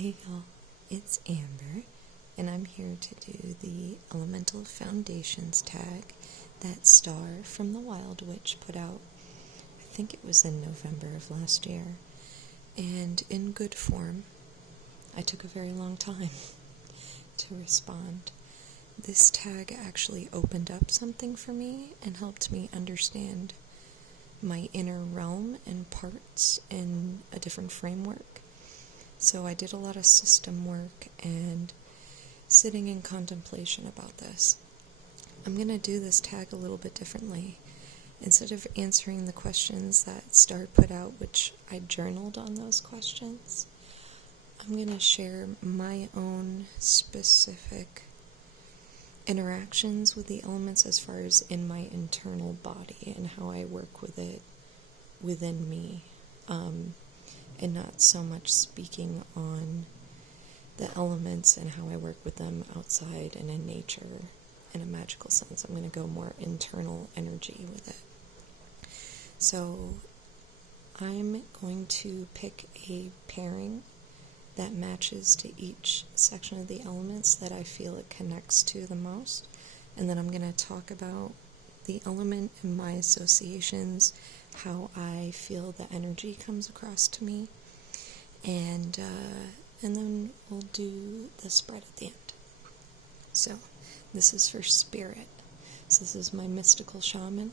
Hey y'all, it's Amber, and I'm here to do the Elemental Foundations tag that Star from the Wild Witch put out. I think it was in November of last year, and in good form. I took a very long time to respond. This tag actually opened up something for me and helped me understand my inner realm and parts in a different framework. So I did a lot of system work and sitting in contemplation about this. I'm going to do this tag a little bit differently. Instead of answering the questions that Star put out, which I journaled on those questions, I'm going to share my own specific interactions with the elements as far as in my internal body and how I work with it within me. And not so much speaking on the elements and how I work with them outside and in nature in a magical sense. I'm going to go more internal energy with it. So I'm going to pick a pairing that matches to each section of the elements that I feel it connects to the most. And then I'm going to talk about the element and my associations, how I feel the energy comes across to me, and then we'll do the spread at the end. So this is for spirit. So this is my mystical shaman,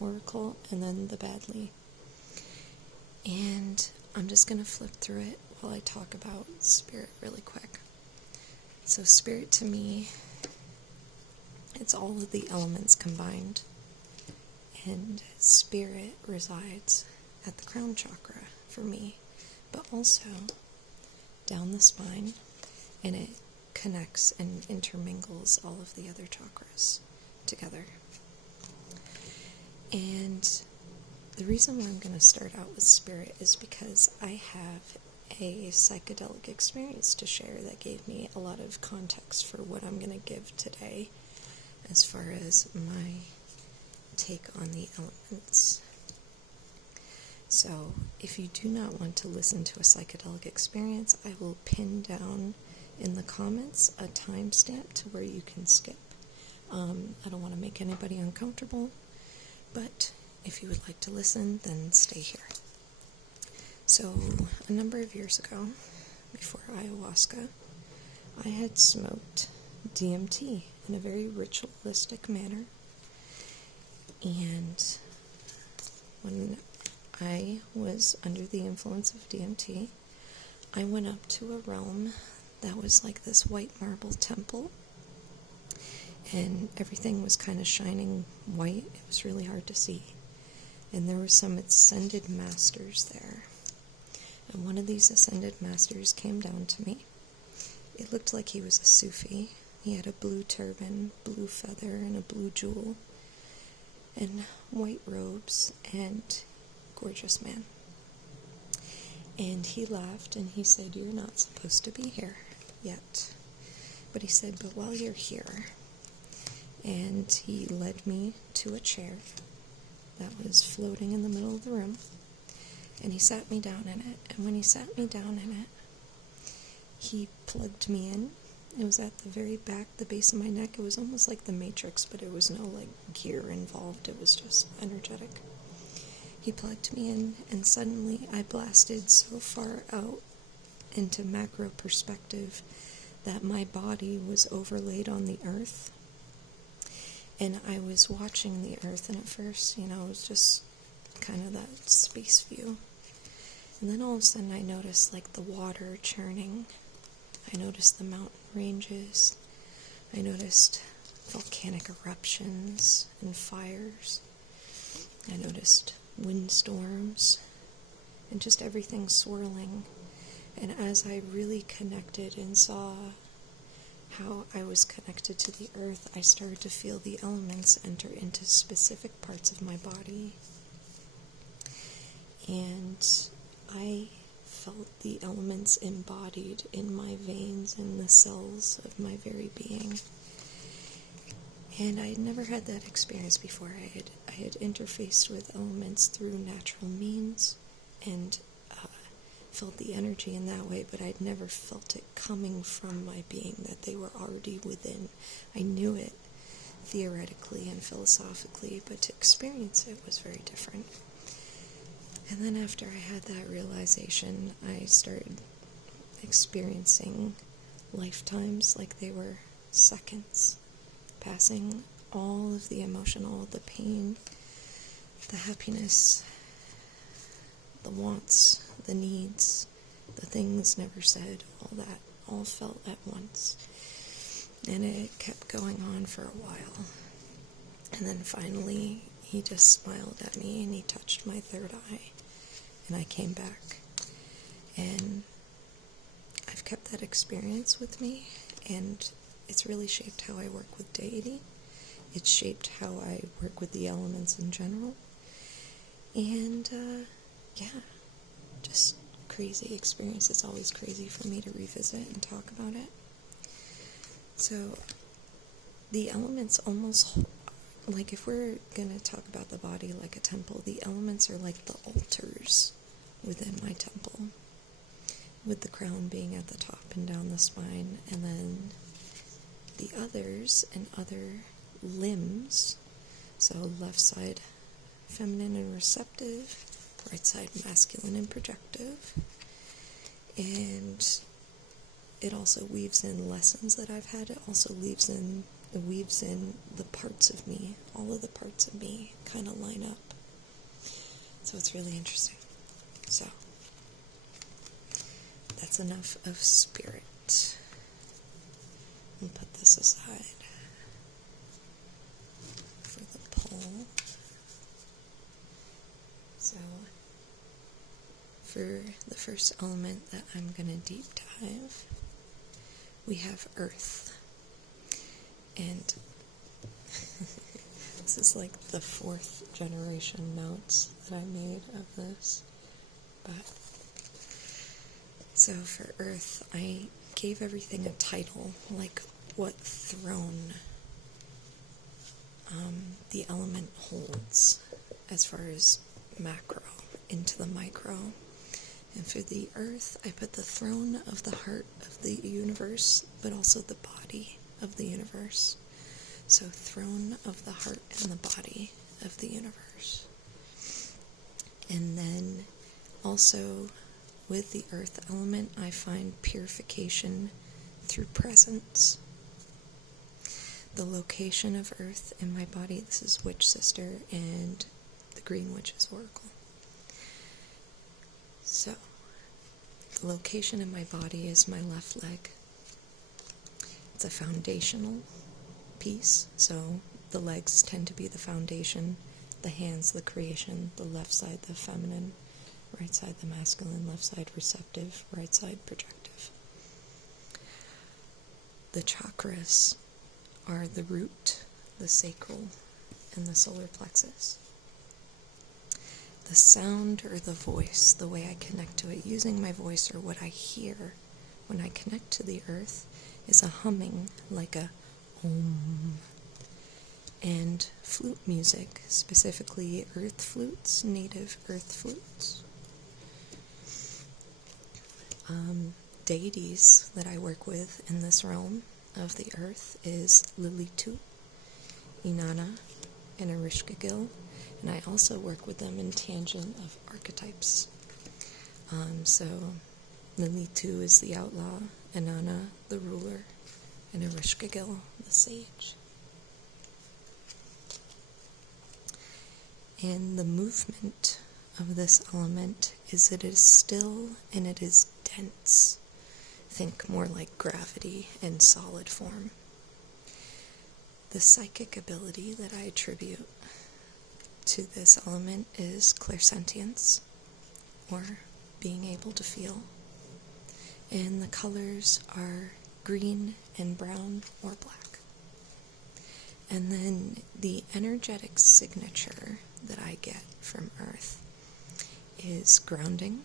oracle, and then the badly. And I'm just going to flip through it while I talk about spirit really quick. So spirit to me, it's all of the elements combined. And spirit resides at the crown chakra for me, but also down the spine, and it connects and intermingles all of the other chakras together. And the reason why I'm going to start out with spirit is because I have a psychedelic experience to share that gave me a lot of context for what I'm going to give today as far as my take on the elements. So, if you do not want to listen to a psychedelic experience, I will pin down in the comments a timestamp to where you can skip. I don't want to make anybody uncomfortable, but if you would like to listen, then stay here. So, a number of years ago, before ayahuasca, I had smoked DMT in a very ritualistic manner. And when I was under the influence of DMT, I went up to a realm that was like this white marble temple, and everything was kind of shining white. It was really hard to see. And there were some ascended masters there. And one of these ascended masters came down to me. It looked like he was a Sufi. He had a blue turban, blue feather, and a blue jewel, and white robes, and gorgeous man. And he laughed and he said, "You're not supposed to be here yet." But he said, "But while you're here," and he led me to a chair that was floating in the middle of the room, and he sat me down in it. And when he sat me down in it, he plugged me in. It was at the very back, the base of my neck. It was almost like the Matrix, but it was no, like, gear involved. It was just energetic. He plugged me in, and suddenly I blasted so far out into macro perspective that my body was overlaid on the earth. And I was watching the earth, and at first, it was just kind of that space view. And then all of a sudden I noticed, like, the water churning. I noticed the mountain ranges. I noticed volcanic eruptions and fires. I noticed windstorms and just everything swirling. And as I really connected and saw how I was connected to the earth, I started to feel the elements enter into specific parts of my body. And I felt the elements embodied in my veins and the cells of my very being. And I had never had that experience before. I had interfaced with elements through natural means and felt the energy in that way, but I'd never felt it coming from my being, that they were already within. I knew it theoretically and philosophically, but to experience it was very different. And then after I had that realization, I started experiencing lifetimes like they were seconds, passing all of the emotion, all of the pain, the happiness, the wants, the needs, the things never said, all that, all felt at once. And it kept going on for a while. And then finally, he just smiled at me and he touched my third eye. And I came back. And I've kept that experience with me, and it's really shaped how I work with deity. It's shaped how I work with the elements in general. And, just crazy experience. It's always crazy for me to revisit and talk about it. So, the elements almost, like if we're going to talk about the body like a temple, the elements are like the altars within my temple, with the crown being at the top and down the spine, and then the others and other limbs, so left side feminine and receptive, right side masculine and projective, and it also weaves in lessons that I've had. It also weaves in the parts of me. All of the parts of me kind of line up. So it's really interesting. So that's enough of spirit. I'll put this aside for the poll. So for the first element that I'm going to deep dive, we have Earth. And this is like the 4th generation notes that I made of this. But so for Earth, I gave everything a title, like what throne the element holds as far as macro into the micro. And for the Earth, I put the throne of the heart of the universe, but also the body of the universe. So throne of the heart and the body of the universe. And then also with the earth element, I find purification through presence. The location of earth in my body, this is Witch Sister and the Green Witch's Oracle. So, the location in my body is my left leg. It's a foundational piece, so the legs tend to be the foundation, the hands the creation, the left side the feminine, right side the masculine, left side receptive, right side projective. The chakras are the root, the sacral, and the solar plexus. The sound or the voice, the way I connect to it, using my voice or what I hear when I connect to the earth, is a humming like a om. And flute music, specifically earth flutes, native earth flutes. Deities that I work with in this realm of the earth is Lilitu, Inanna, and Erishkigal, and I also work with them in tangent of archetypes. So Lilitu is the outlaw, Inanna the ruler, and Erishkigal the sage. And the movement of this element is it is still and it is dense. Think more like gravity in solid form. The psychic ability that I attribute to this element is clairsentience, or being able to feel. And the colors are green and brown or black. And then the energetic signature that I get from Earth is grounding,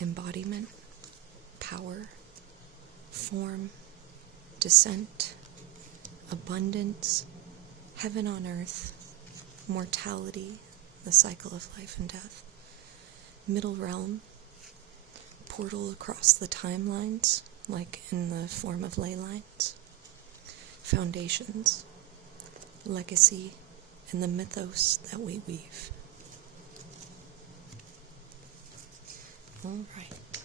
embodiment, power, form, descent, abundance, heaven on earth, mortality, the cycle of life and death, middle realm, portal across the timelines, like in the form of ley lines, foundations, legacy, and the mythos that we weave. Alright.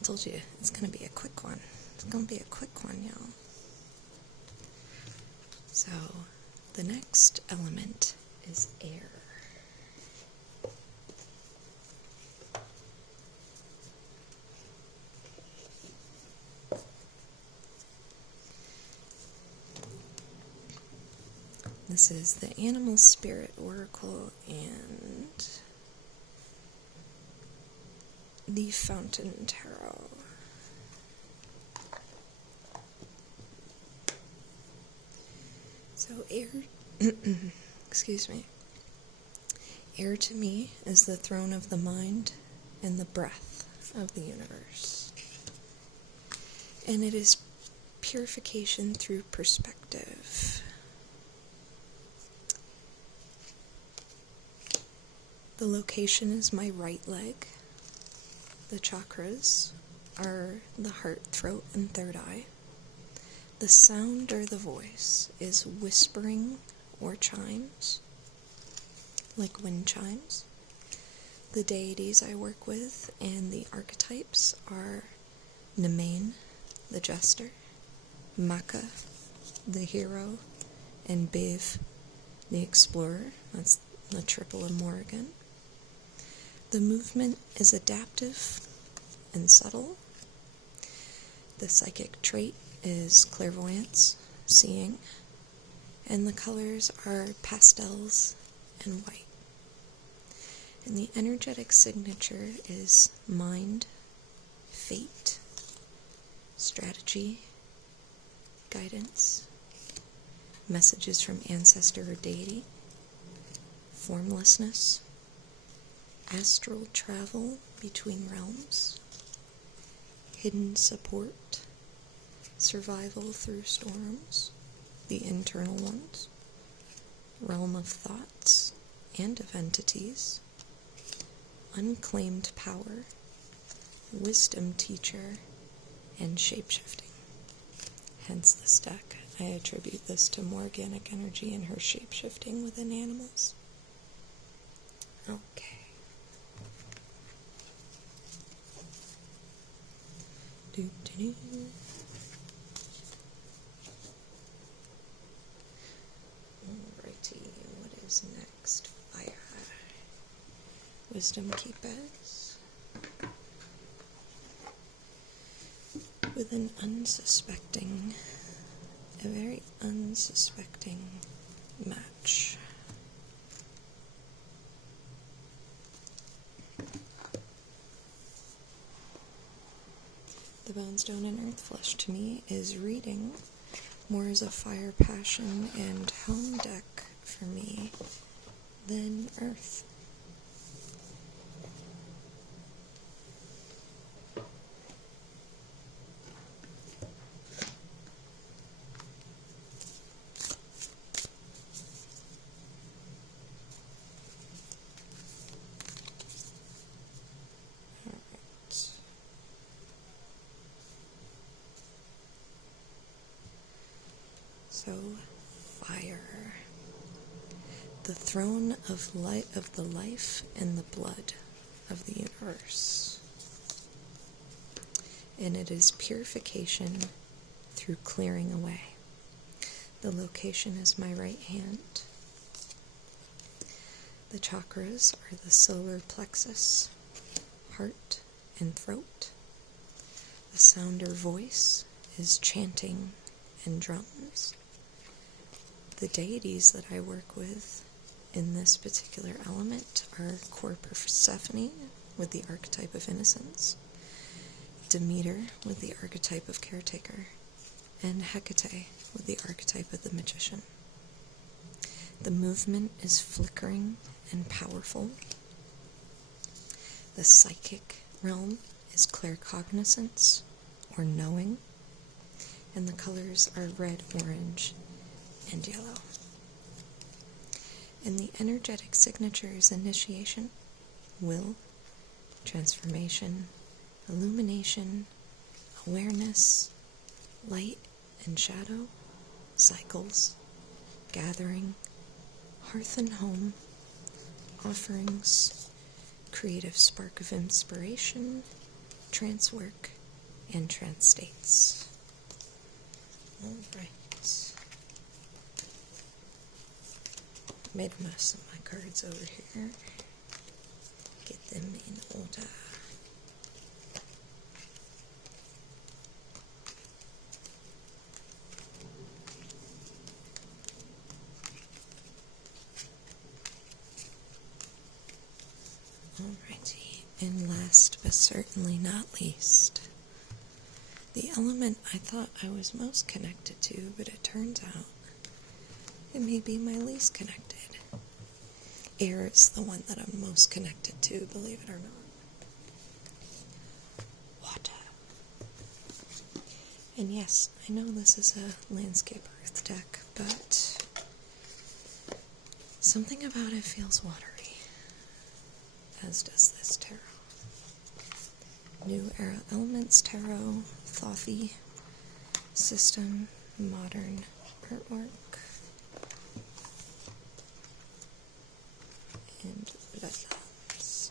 I told you, it's going to be a quick one. It's going to be a quick one, y'all. So, the next element is air. This is the Animal Spirit Oracle and the Fountain Tarot. So air, excuse me, air to me is the throne of the mind and the breath of the universe. And it is purification through perspective. The location is my right leg. The chakras are the heart, throat, and third eye. The sound or the voice is whispering or chimes, like wind chimes. The deities I work with and the archetypes are Nemain, the jester, Maka, the hero, and Bev, the explorer. That's the triple of Morrigan. The movement is adaptive and subtle. The psychic trait is clairvoyance, seeing, and the colors are pastels and white. And the energetic signature is mind, fate, strategy, guidance, messages from ancestor or deity, formlessness, astral travel between realms, hidden support, survival through storms, the internal ones, realm of thoughts and of entities, unclaimed power, wisdom teacher, and shapeshifting. Hence this deck. I attribute this to more organic energy and her shapeshifting within animals. Okay. Alrighty, what is next? Fire. Wisdom keepers. With an unsuspecting, a very unsuspecting match. The Bonestone and Earth Flesh to me is reading more as a fire, passion, and home deck for me than Earth. So, fire. The throne of the life and the blood of the universe. And it is purification through clearing away. The location is my right hand. The chakras are the solar plexus, heart, and throat. The sound or voice is chanting and drums. The deities that I work with in this particular element are Core Persephone with the archetype of innocence, Demeter with the archetype of caretaker, and Hecate with the archetype of the magician. The movement is flickering and powerful. The psychic realm is claircognizance or knowing, and the colors are red, orange, and yellow. And the energetic signature is initiation, will, transformation, illumination, awareness, light and shadow, cycles, gathering, hearth and home, offerings, creative spark of inspiration, trance work, and trance states. All right. Made a mess of my cards over here. Get them in order. Alrighty, and last but certainly not least, the element I thought I was most connected to, but it turns out it may be my least connected. Air is the one that I'm most connected to, believe it or not. Water. And yes, I know this is a landscape earth deck, but something about it feels watery, as does this tarot. New Era Elements Tarot, Thothy System, Modern Artwork, and Wetlands.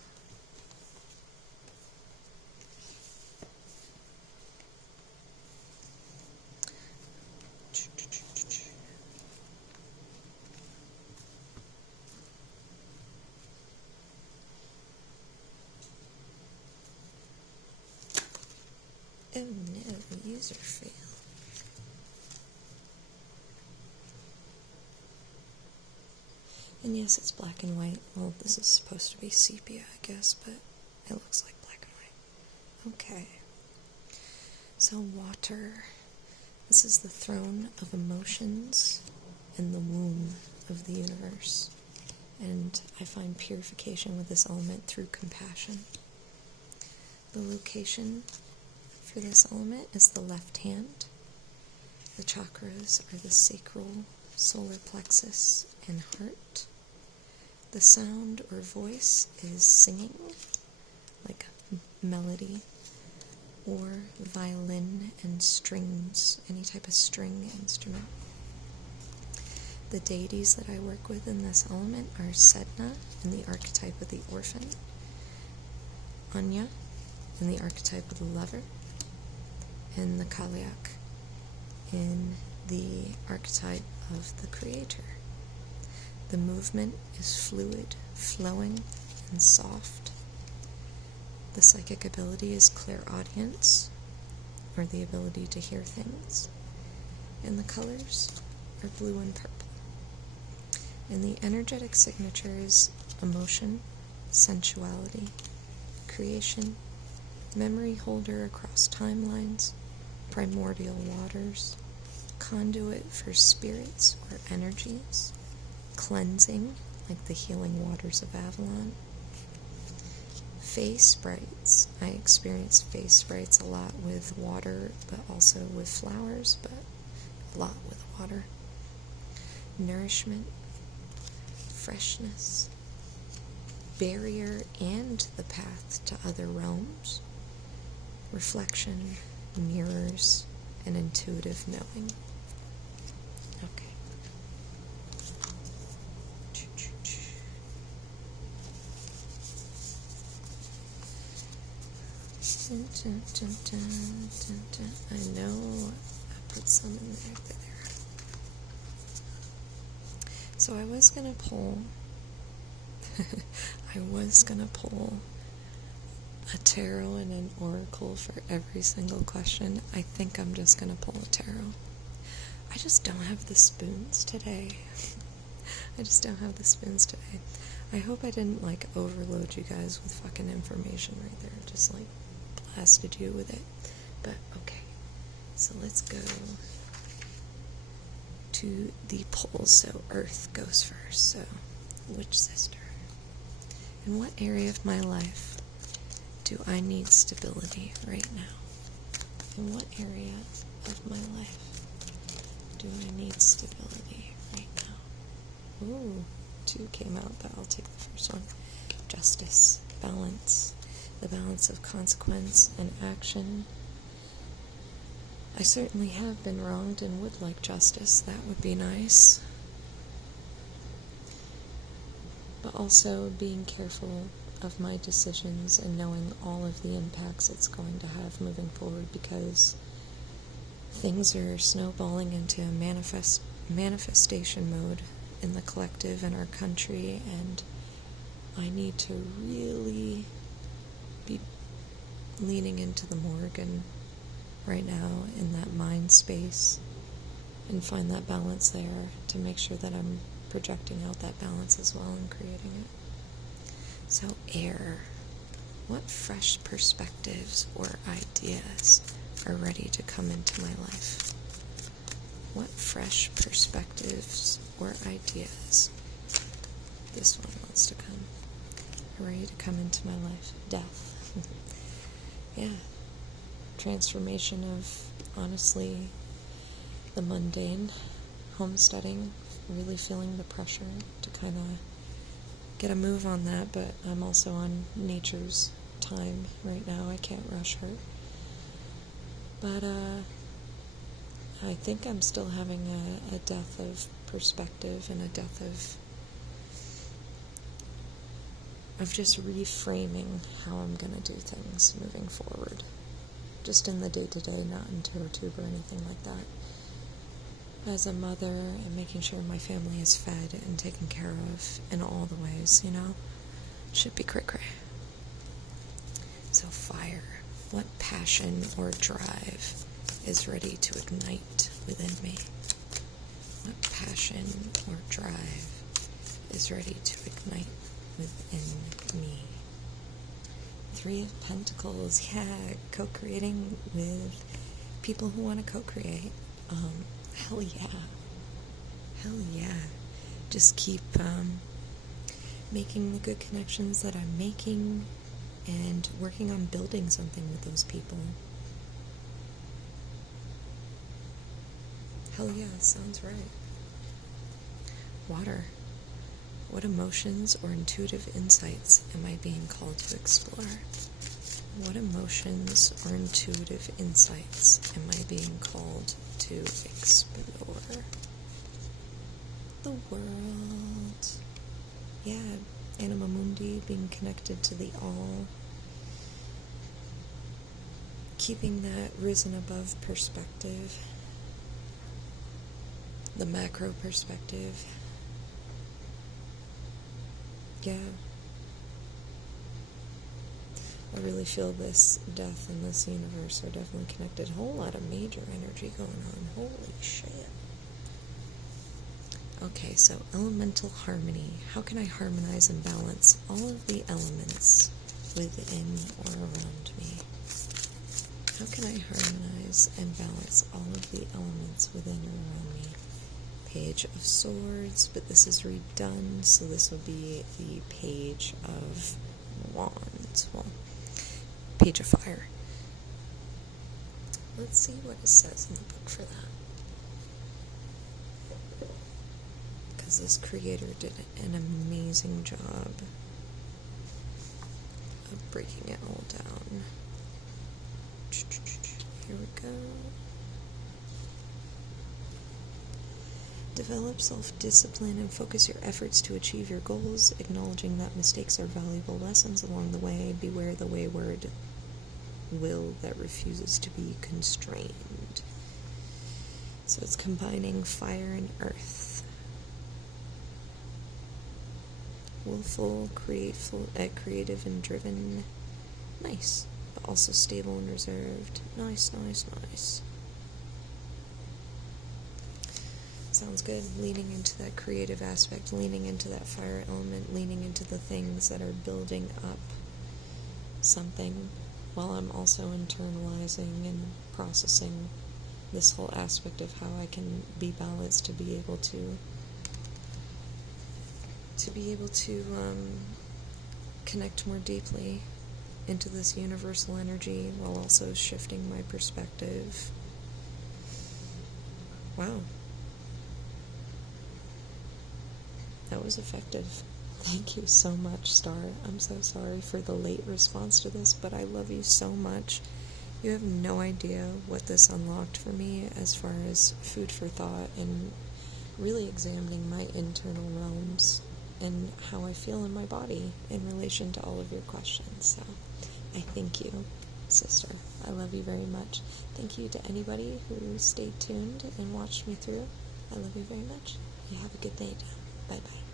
Oh no, user fail. And yes, it's black and white. Well, this is supposed to be sepia, I guess, but it looks like black and white. Okay. So water. This is the throne of emotions and the womb of the universe. And I find purification with this element through compassion. The location for this element is the left hand. The chakras are the sacral, solar plexus, and heart. The sound or voice is singing, like a melody, or violin and strings, any type of string instrument. The deities that I work with in this element are Sedna in the archetype of the orphan, Anya in the archetype of the lover, and the Kalyak in the archetype of the creator. The movement is fluid, flowing, and soft. The psychic ability is clairaudience, or the ability to hear things. And the colors are blue and purple. And the energetic signature is emotion, sensuality, creation, memory holder across timelines, primordial waters, conduit for spirits or energies, cleansing, like the healing waters of Avalon. Face sprites. I experience face sprites a lot with water, but also with flowers, but a lot with water. Nourishment, freshness, barrier and the path to other realms, reflection, mirrors, and intuitive knowing. Okay. I know I put some in there. So I was gonna pull a tarot and an oracle for every single question. I think I'm just gonna pull a tarot. I just don't have the spoons today. I hope I didn't overload you guys with fucking information right there. Just blasted you with it. But okay. So let's go to the poles. So Earth goes first. So which sister? In what area of my life do I need stability right now? In what area of my life do I need stability right now? Ooh, 2 came out, but I'll take the first one. Justice, balance. the balance of consequence and action. I certainly have been wronged and would like justice. That would be nice. But also being careful of my decisions and knowing all of the impacts it's going to have moving forward, because things are snowballing into manifestation mode in the collective in our country, and I need to really be leaning into the Morgan right now in that mind space and find that balance there to make sure that I'm projecting out that balance as well and creating it. So air, what fresh perspectives or ideas are ready to come into my life? What fresh perspectives or ideas, this one wants to come, are ready to come into my life? Death. Yeah. Transformation of, honestly, the mundane, homesteading, really feeling the pressure to kind of get a move on that, but I'm also on nature's time right now. I can't rush her. But I think I'm still having a death of perspective and a death of just reframing how I'm going to do things moving forward. Just in the day-to-day, not in TowerTube or anything like that. As a mother, and making sure my family is fed and taken care of in all the ways, should be cray-cray. So fire, what passion or drive is ready to ignite within me? What passion or drive is ready to ignite within me? 3 of Pentacles, yeah, co-creating with people who want to co-create. Hell yeah. Hell yeah. Just keep making the good connections that I'm making and working on building something with those people. Hell yeah, sounds right. Water. What emotions or intuitive insights am I being called to explore? What emotions or intuitive insights am I being called to explore? The world. Yeah, Anima Mundi, being connected to the all. Keeping that risen above perspective. The macro perspective. Yeah. I really feel this death and this universe are definitely connected. A whole lot of major energy going on. Holy shit. Okay, so elemental harmony. How can I harmonize and balance all of the elements within or around me? How can I harmonize and balance all of the elements within or around me? Page of Swords, but this is redone, so this will be the Page of Wands. Well, Page of Fire. Let's see what it says in the book for that. Because this creator did an amazing job of breaking it all down. Here we go. Develop self-discipline and focus your efforts to achieve your goals, acknowledging that mistakes are valuable lessons along the way. Beware the wayward will that refuses to be constrained. So it's combining fire and earth. Willful, creative and driven. Nice. But also stable and reserved. Nice, nice, nice. Sounds good. Leaning into that creative aspect, leaning into that fire element, leaning into the things that are building up something, while I'm also internalizing and processing this whole aspect of how I can be balanced to be able to connect more deeply into this universal energy, while also shifting my perspective. Wow. That was effective. Thank you so much, Star. I'm so sorry for the late response to this, but I love you so much. You have no idea what this unlocked for me as far as food for thought and really examining my internal realms and how I feel in my body in relation to all of your questions. So I thank you, sister. I love you very much. Thank you to anybody who stayed tuned and watched me through. I love you very much. You have a good day now. Bye-bye.